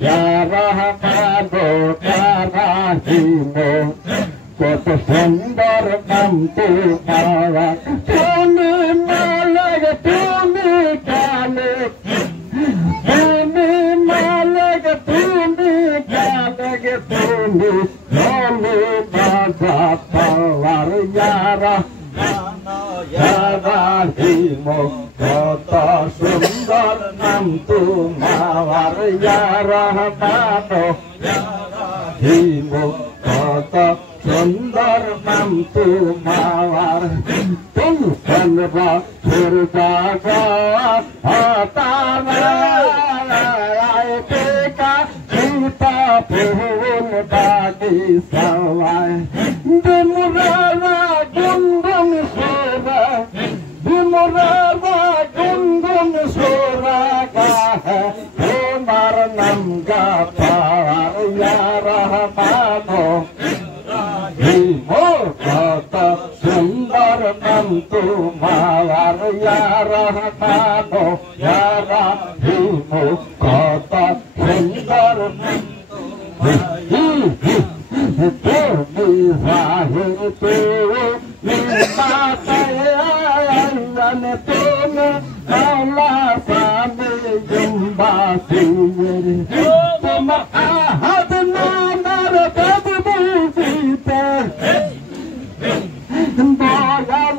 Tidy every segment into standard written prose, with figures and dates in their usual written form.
Ya Rahmanu Ya Rahimu কত সুন্দর নাম তোমার তুমি মালিক তুমি খালিক তুমি মালিক তুমি খালিক তুমি চলে বাজা পাওয়ার ইয়ারা রাহিম কত সুন্দর নাম তোমার ইয়ারা মানো রাহিম কত সুন্দর নাম তোমার তুমি সর্বা সুরজাগা তারায় টেকা সীতা ফুল বাগিচায় দিমুরারা গুনগুন সোরা দিমুরারা গুনগুন সোরা গাহে তোমার নাম গা পাওয়ার ইয়া রহমানো কত সুন্দর নাম তোমার ইয়া রহমানো ইয়া রাহিম কত সুন্দর নাম তুমি জাহির তুমি মাতায়ান তুমি আলা সামে জুম্বাসির তোমার আহাদ নামার কদবুজিতে দয়াল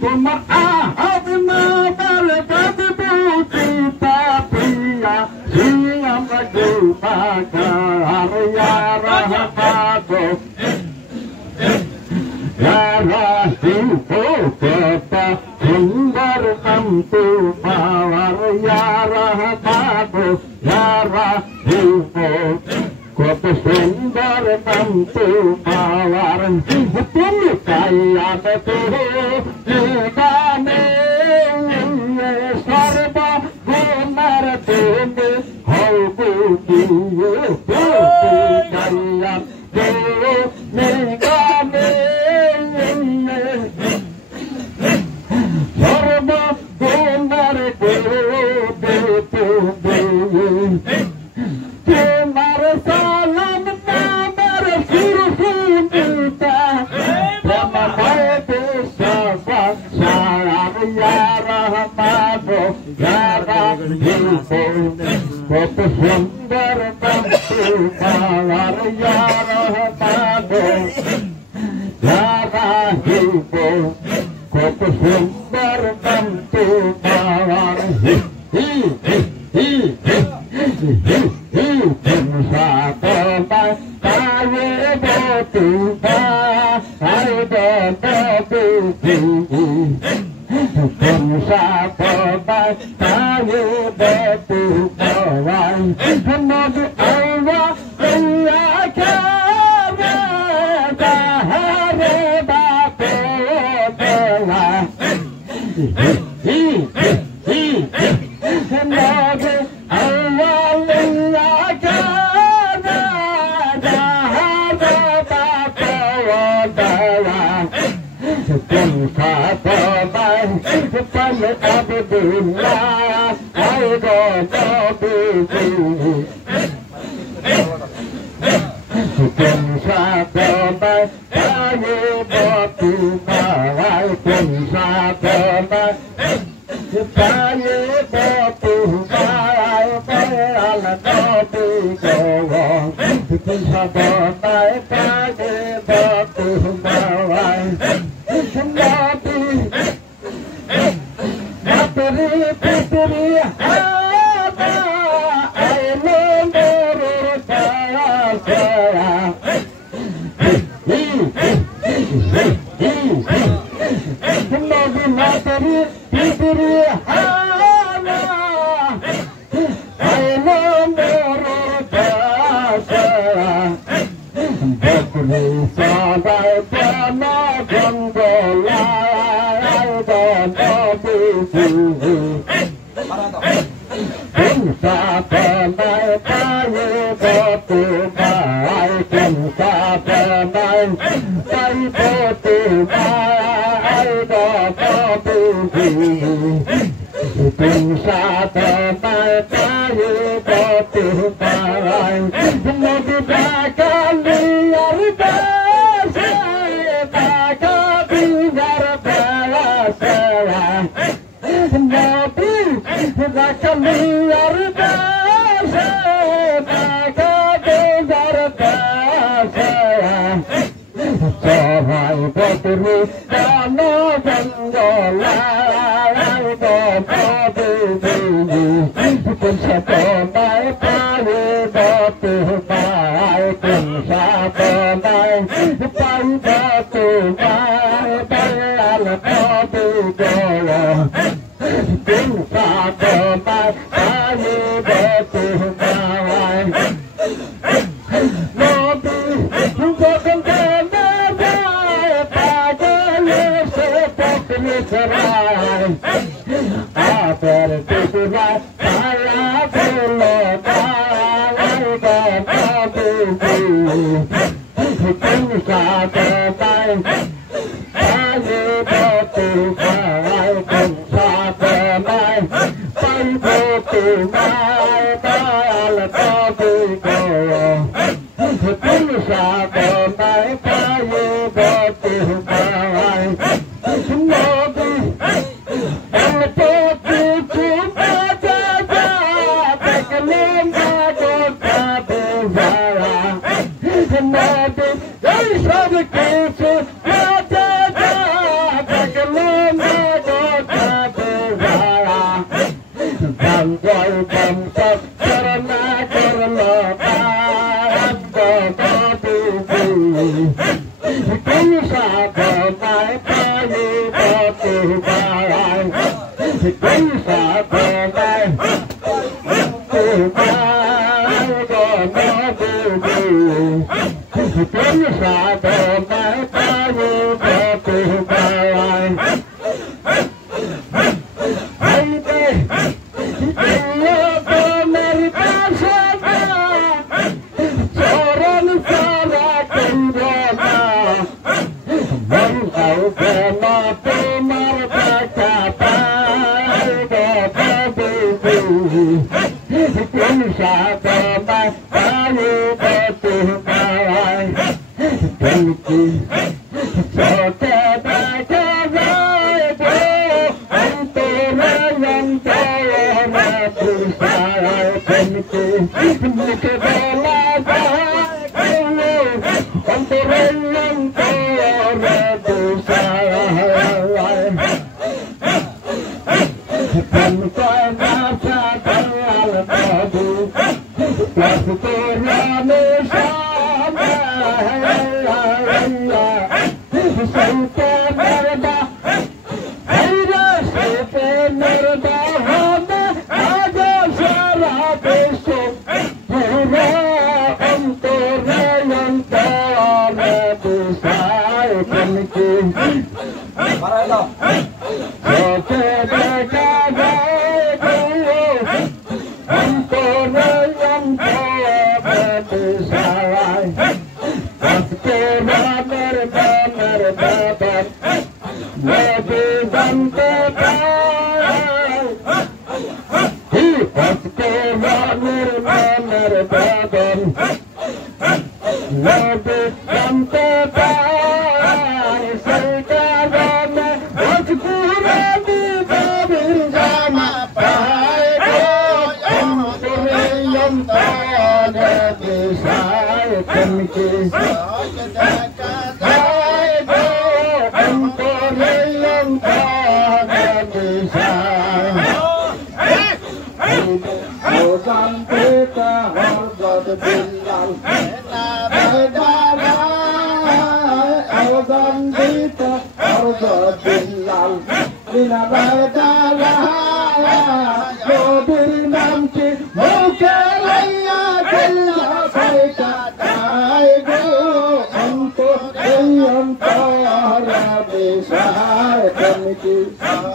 তোমার আহাদ নামার কদবুজিতে প্রিয়া শ্রীরাম গুণাগার ইয়া রহমানো ইয়া রাহিম কত সুন্দর নাম তোমার ইয়া রহমানো ইয়া রাহিম কত সুন্দর নাম তোমার তুমি কায়াত গানে সর্ব গুণার তুমি হও বুঝিয়ে কায়াত গানে সর্ব গুণার তোমার সালাম নামের সুরসুনিতা তোমার সালাম ইয়া রহমানো ইয়া রাহিম কত সুন্দর নাম তোমার ইয়া রহমানো ইয়া রাহিম কত সুন্দর নাম তোমার Sa ta ta ta ye ba tu পায় নদী ডাকালি আর বাসে টাকা বিনার বাসে নদী ডাকালি আর বাসে টাকা বিনার বাসে সবাই বদরি দান জঙ্গলায় বদরি কোন সাপনায় পায়ে বতে পায় কোন সাপনায় পাই বতে পায় দয়াল বদে গল কোন সাপনায় পায়ে বতে পায় নদী যখন আবার দুপুরা পালা বলো কোন সাপনায় পায়ে বতে পায় কোন সাপনায় পাই বতে পায় দয়াল বদে গল কোন সাপনায় পায়ে বতে পায় নদী অল্প কিছু বাজা যা দেখলে মাগটা বেজারা নদী এই সব কিছু বাজা যা দেখলে মাগটা বেজারা গান জয় গান সব করনা করলো কোন সাপনায় পায়ে বতে পায় কোন সাপনায় বতে পায় কোন সাপনায় পায়ে বতে পায় চরণ সারা কেন্দ্রা তোমার বাচ্চা পায় কোন সাপনায় পায়ে বতে পায় কি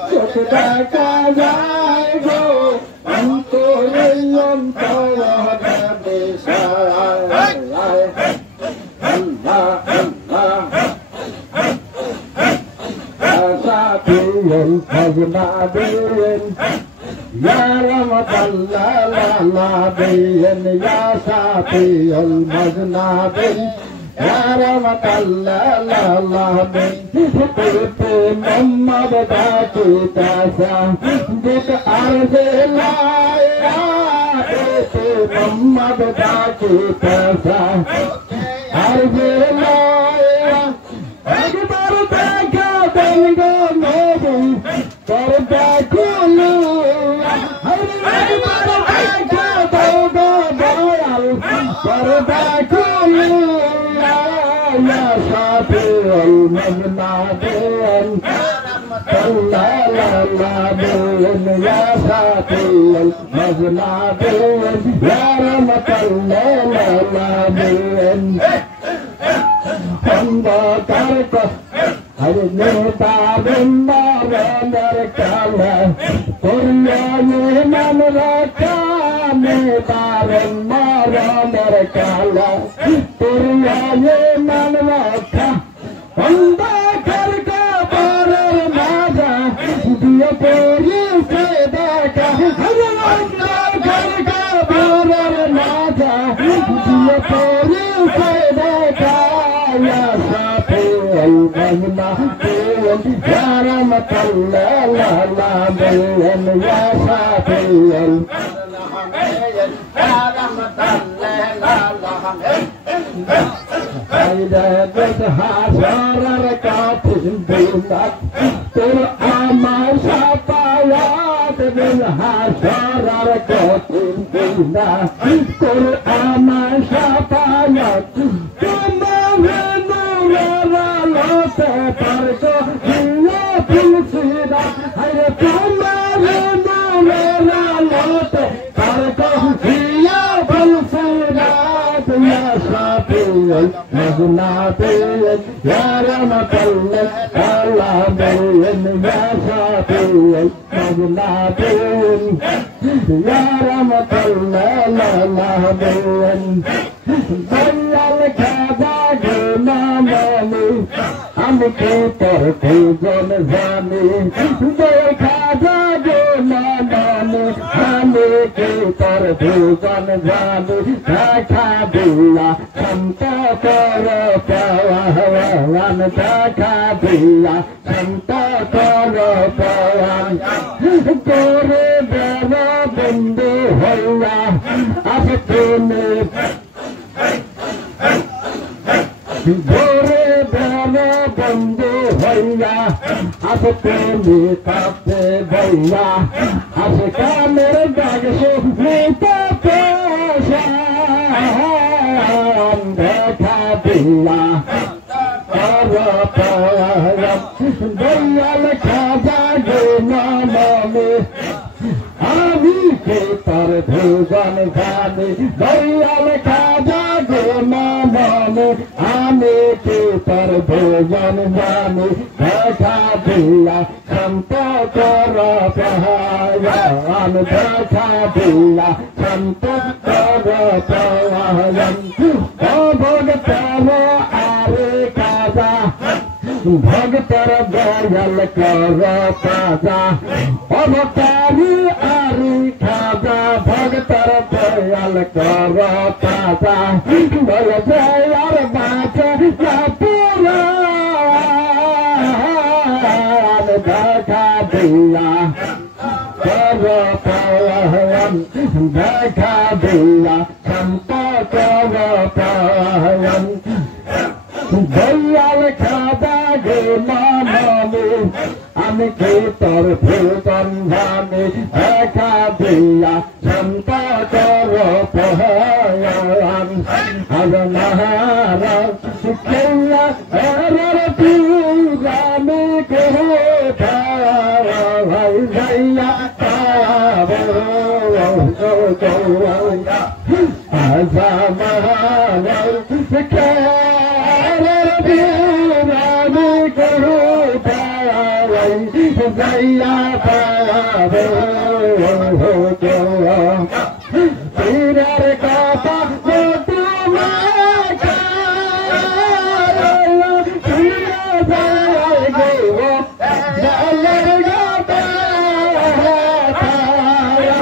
ছোটে দেখা যায় গো অন্তরে মুখে বলা যায় অন্তরে Ya رحمة للعالمين يا شافي المذنبين يا رحمة للعالمين قلت محمد باقي تاسع جد أرض لا محمد باقي تاسع أرض لا أكبر باقي بلغ نبي تربى كل يا شافي المذنبين لا لا لا بين يا شافي المذنبين يا رحمة لا لا لا بين حمد ترك هرنيتا بمار نركلا قرياني من ركاني بار مار نركلا قرياني من ركا حمد ترك بار ماذا ديا پوری سیداکا حمد ترک بار ماذا ديا پوری سیداکا يا شافي المذنبين يا رحمة للعالمين يا شافي المذنبين يا رحمة للعالمين إذا بدها شررك تنبينك قرآن شفايات بدها شررك تنبينك قرآن شفايات परको ये तुलसीदा हरे तुम्हारे मेरा लौट परको ये तुलसीदा या शाफी मजनाबी या रहमत लल्लाबीन या शाफी मजनाबी या रहमत लल्लाबीन दयाल खाजा गुनामानी हमके पर पूजन जाने देखा जागे माने हमें के पर पूजन जाने देखा दिया संता कर पवन देखा दिया संता कर पवन गोरे बेरा बंदे होया अब तूने गोरे बेरा बंदे भैया अब तेरे कापे भैया अब का मेरे दाग से नीता पेशा देखा दिया और पायम भैया लिखा जागे नामा में आमी के पर भोजन जाने भैया लिखा जागे नामा में आमे के पर भोजन जाने देखा दिया संता कर पहायन देखा दिया संता कर पहायन ओ भगतव आरे काजा भगतर दयाल कर पाजा ओ भक्तारी आरी खाजा भगतर दयाल कर पाजा बोल जयार बाचा देखा दिया कर पायन देखा दिया संता कर पायन दयाल खादा गे माने আমি কে তোর ভূতন ধানে দেখা দিয়া সন্তা কর পহায়ান আজ নাহারা কেয়া হরর তুরামে করো ভাই ভাইয়া পাবো আজা মহানা কেয়ার তুরামে করো Jaya Baba Ho Joa Tirar Kata Kutuma Kaya Tirar Jaya Jaya Gata Kaya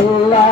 Allah